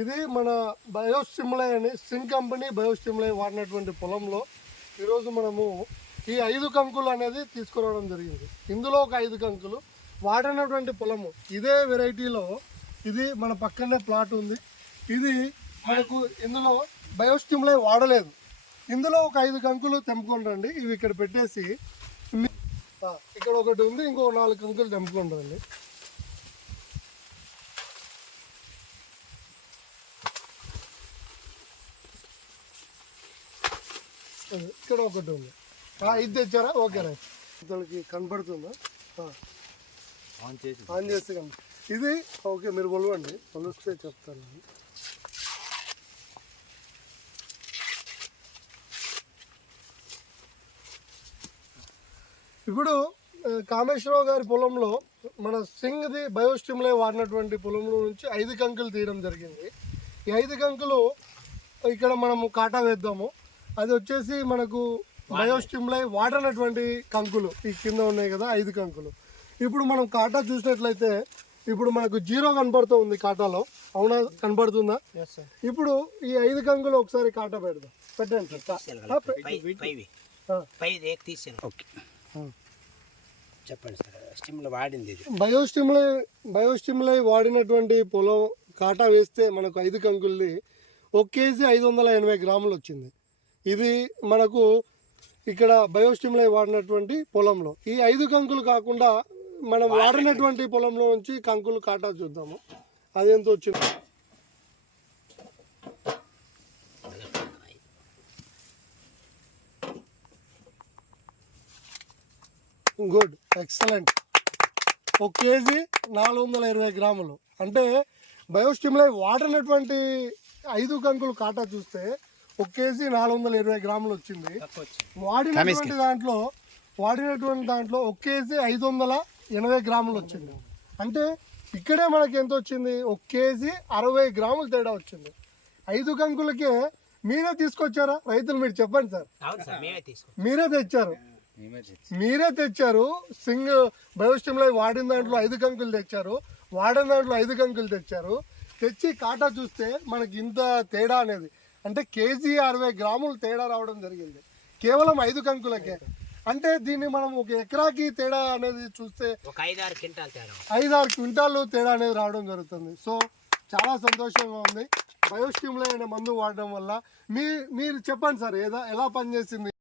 ఇది మన బయోస్టిమ్లై అని సింగ్ కంపెనీ బయోస్టిమ్లై వాడినటువంటి పొలంలో ఈరోజు మనము ఈ 5 కంకులు అనేది తీసుకురావడం జరిగింది. ఇందులో ఒక 5 కంకులు వాడినటువంటి పొలము ఇదే వెరైటీలో ఇది మన పక్కనే ప్లాట్ ఉంది. ఇది మనకు ఇందులో బయోస్టిమ్లై వాడలేదు. ఇందులో ఒక 5 కంకులు తెంపుకొని రండి. ఇవి ఇక్కడ పెట్టేసి ఇక్కడ ఒకటి ఉంది, ఇంకో 4 కంకులు తెంపుకొని రండి. ఇక్కడ ఒకటి ఉంది, ఇది తెచ్చారా? Okay right. ఇతనికి కనపడుతుందా? ఆన్ చేస్తే ఇది ఓకే. మీరు కొలవండి, కొలిస్తే చెప్తాను. ఇప్పుడు కామేశ్వరరావు గారి పొలంలో మన సింగ్ది బయోస్టిమ్లై వాడినటువంటి పొలంలో నుంచి 5 కంకులు తీయడం జరిగింది. ఈ 5 కంకులు ఇక్కడ మనము కాటా వేద్దాము. అది వచ్చేసి మనకు బయోస్టిమ్లై వాడనటువంటి కంకులు ఈ కింద ఉన్నాయి కదా, 5 కంకులు. ఇప్పుడు మనం కాటా చూసినట్లయితే ఇప్పుడు మనకు 0 కనపడుతూ ఉంది కాటాలో, అవునా? కనపడుతుందా? ఇప్పుడు ఈ 5 కంకులు ఒకసారి కాటా పెడదాం. పెట్టండి చెప్పండి సార్. స్టిమ్లో వాడింది బయోస్టిమ్లై వాడినటువంటి పొలం కాటా వేస్తే మనకు 5 కంకులది 1 కేజీ 580 గ్రాములు వచ్చింది. ఇది మనకు ఇక్కడ బయోస్టిమ్లై వాడినటువంటి పొలంలో. ఈ 5 కంకులు కాకుండా మనం వాడినటువంటి పొలంలో నుంచి కంకులు కాటా చూద్దాము, అదెంత వచ్చింది. Good, excellent. 1 కేజీ 420 గ్రాములు. అంటే బయోస్టిమ్లై వాడినటువంటి 5 కంకులు కాటా చూస్తే 1 కేజీ 420 గ్రాములు వచ్చింది. వాడినటువంటి దాంట్లో 1 కేజీ 580 గ్రాములు వచ్చింది. అంటే ఇక్కడే మనకి ఎంత వచ్చింది? 1 కేజీ 60 గ్రాములు తేడా వచ్చింది. 5 కంకులకే మీరే తీసుకొచ్చారా రైతులు? మీరు చెప్పండి సార్. మీరే తెచ్చారు. సింగ్ బయోస్టిమ్లై వాడిన దాంట్లో 5 కంకులు తెచ్చారు, వాడిన దాంట్లో 5 కంకులు తెచ్చారు. తెచ్చి కాటా చూస్తే మనకి ఇంత తేడా అనేది, అంటే కేజీ 60 గ్రాములు తేడా రావడం జరిగింది కేవలం 5 కంకులకే. అంటే దీన్ని మనం ఒక ఎకరాకి తేడా అనేది చూస్తే 5-6 క్వింటాలు తేడా అనేది రావడం జరుగుతుంది. సో చాలా సంతోషంగా ఉంది బయోస్టిమ్లై అనే మందు వాడడం వల్ల. మీరు చెప్పండి సార్, ఎలా పనిచేసింది?